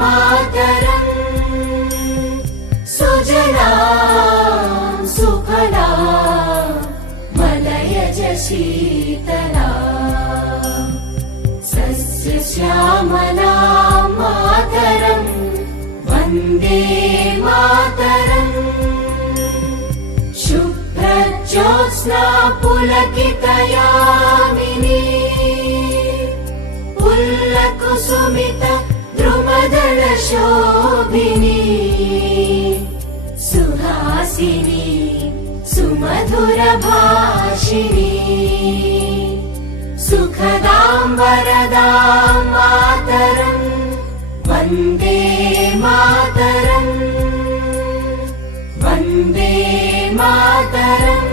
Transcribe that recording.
मातरम् सुजलां सुफलां मलयज शीतलां सस्यश्यामलां मातरं वन्दे मातरम् शुभ्रज्योत्स्ना पुलकितयामिनी पुल्लकुसुमित द्रुमदलशोभिनी सुहासिनी सुमधुरभाषिणी सुखदां वरदां मातरं वन्दे मातरम् वन्दे मातरम्।